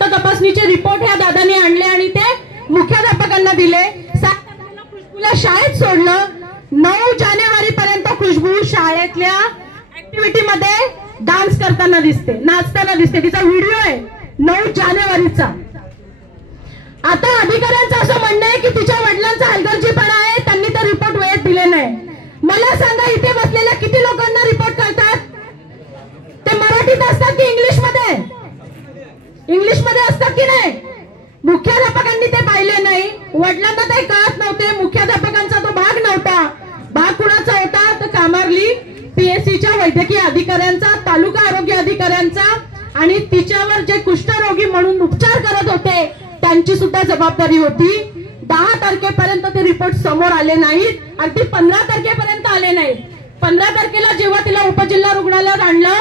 रक्त तपासणीचे रिपोर्ट ह्या दादाने आणले आणि ते मुख्याध्यापकांना दिले। 7 तारखेला खुशबूला शाळेत सोडलं। 9 जानेवारी पर्यंत खुशबू शाळेतल्या ऍक्टिव्हिटी मध्ये डान्स करताना दिसते, नाचताना दिसते। तिचा व्हिडिओ आहे 9 जानेवारीचा। आता अधिकाऱ्यांचं असं म्हणणं आहे की तिच्या वडिलांचा हलगर्जीपणा आहे, त्यांनी तर रिपोर्ट वेळेत दिले नाही। मला सांगा, इथे बसलेल्या किती लोकांना रिपोर्ट करतात? ते मराठीत असतात की इंग्लिश मध्ये? इंग्लिश मध्ये असतात की नाही? मुख्याध्यापकांनी ते पाहिले नाही, वडिलांना ते कळत नव्हते, मुख्याध्यापकांचा तो भाग नव्हता। भाग कुणाचा होता? तर कामारली पीएससीच्या वैद्यकीय अधिकाऱ्यांचा, तालुका आरोग्य अधिकाऱ्यांचा, आणि तिच्यावर जे कुष्ठरोगी म्हणून उपचार करत होते त्यांची सुद्धा जबाबदारी होती। 10 तारखेपर्यंत ते रिपोर्ट समोर आले नाहीत, अगदी 15 तारखेपर्यंत आले नाहीत। 15 तारखेला जेव्हा तिला उपजिल्हा रुग्णालयात आणलं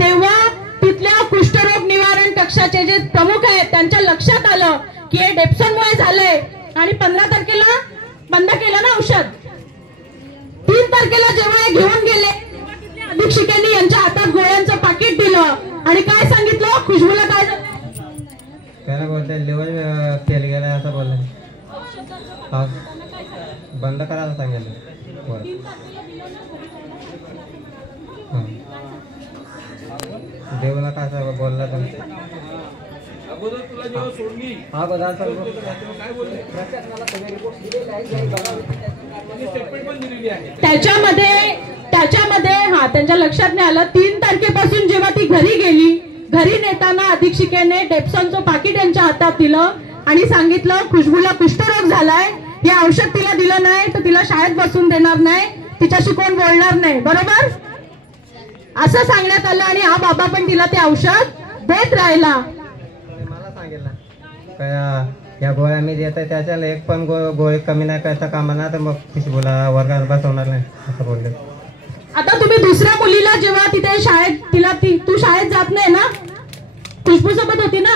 तेव्हा तिथल्या कुष्ठरोग निवारण कक्षाचे जे प्रमुख आहेत त्यांच्या लक्षात आलं की हे डेप्सनमुळे झालंय, आणि 15 तारखेला बंद केलं ना औषध। 3 तारखेला जेव्हा हे घेऊन गेले अधीक्षिकेने यांच्या हातात गोळ्यांचं पाकिट दिलं आणि काय सांगितलं? खुशबूला काय झालं? काय बोलते, लिव्हर फेल गेलाय असं बोलले। बंद करायला सांगितलं। देवला काय बोलला त्याच्यामध्ये हा त्यांच्या लक्षात नाही आलं। 3 तारखेपासून जेव्हा ती घरी गेली, घरी नेताना अधीक्षिकेने डेप्सॉनचं पाकिट यांच्या हातात दिलं आणि सांगितलं खुशबूला कुष्ठरोग झालाय, हे औषध तिला दिलं नाही तर तिला शाळेत बसून देणार नाही, तिच्याशी कोण बोलणार नाही, बरोबर असं सांगण्यात आलं। आणि हा बाबा पण तिला ते औषध देत राहिला। मला सांगितलं काय या गोळ्या मी देत आहे त्याच्याला एक पण गोळी कमी नाही करता कामा ना, तर मग खुशबूला वर्गात बसवणार नाही असं बोलले। आता तुम्ही दुसऱ्या मुलीला जेव्हा तिथे शाळेत तिला तू शाळेत जात नाही ना, खुशबू सोबत होती ना,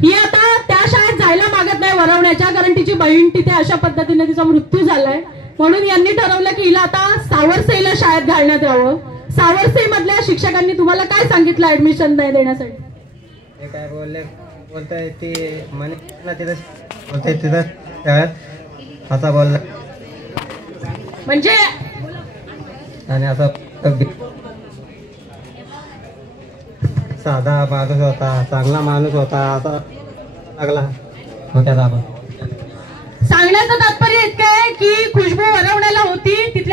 ही आता त्या शाळेत जायला मागत नाही वरवण्याच्या, कारण तिची बहीण तिथे अशा पद्धतीने तिचा मृत्यू झालाय। म्हणून यांनी ठरवलं की हिला आता सावरसेईला शाळेत घालण्यात यावं। सावरसेई मधल्या शिक्षकांनी तुम्हाला काय सांगितलं ऍडमिशन नाही देण्यासाठी? ते काय बोलताय ती म्हणे ना तिथं बोलताय तिथं शाळेत असा बोलला म्हणजे, आणि असं साधा माणूस होता, चांगला माणूस होता असा लागला होत्या दाबा। सांगण्याचं तात्पर्य इतकं आहे की खुशबू वरवण्याला होती, तिथल्या